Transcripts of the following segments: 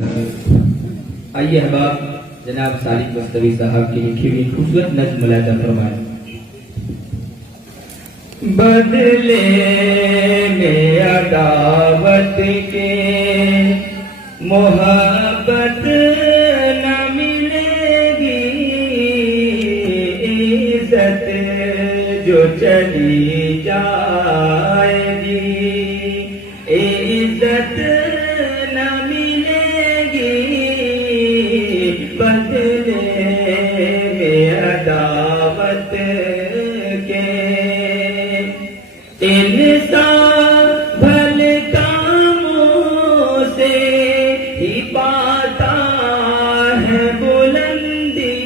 آئیے احباب جناب صالح مستوی صاحب کی لکھی ہوئی خوبصورت نظم ملاحظہ فرمائیں۔ بدلے میں عداوت کے محبت نہ ملے گی، عزت جو چلی جائے گی، عزت نہ ملے گی، بدلے میں عداوت کے انسان بھلے کاموں سے ہی پاتا ہے بلندی،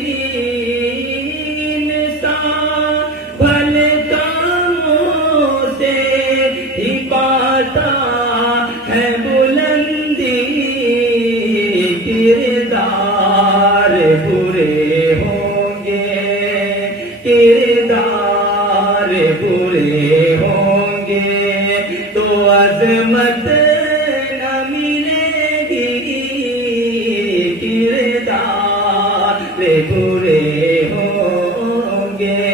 انسان بھلے کاموں سے ہی پاتا ہے بلندی، کردار برے ہوں گے، کردار برے ہوں گے تو عظمت نہ ملے گی، کردار برے ہوں گے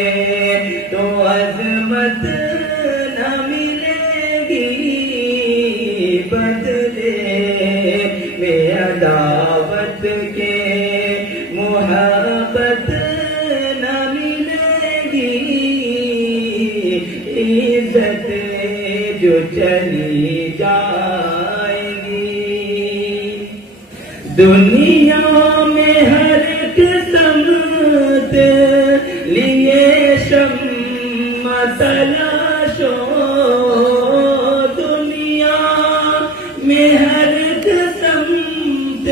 تو عظمت نہ ملے گی، بدلے میں عداوت کے محبت نہ ملے گی، عزت جو چلی جائے گی، دنیا میں ہر قسمت لیے شمع تلاشو، دنیا میں ہر قسمت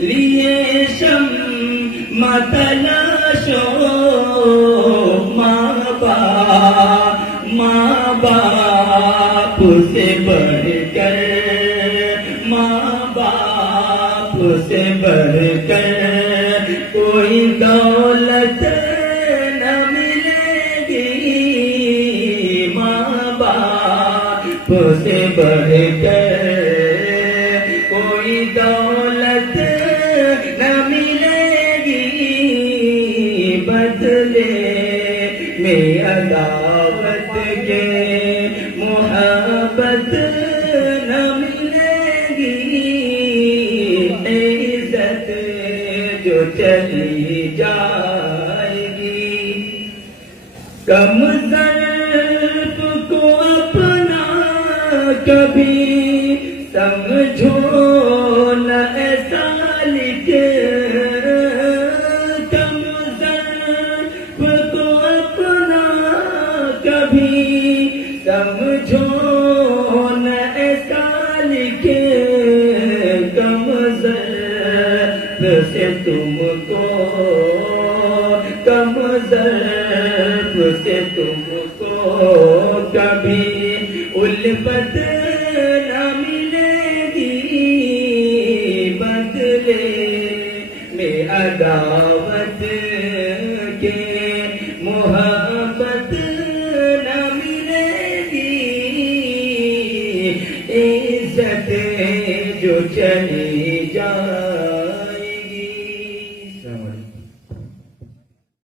لیے شمع تلاشو، ماں باپ سے بڑھ کر، ماں باپ سے بڑھ کر کوئی دولت نہ ملے گی، ماں باپ سے بڑھ کر کوئی دولت نہ ملے گی، بدلے میں عداوت کے محبت نہ ملے گی، عزت جو چلی جائے گی، کم ظرف کو اپنا کبھی سمجھو نہ ایسا لکھے، کم ظرف کو اپنا کبھی سمجھو نہ ایسا لکھے، کم ظرف سے تم کو، کم ظرف سے تم کو کبھی الفت نہ ملے گی، بدلے میں عداوت کے محبت نہ ملے گی، عزت جو چلی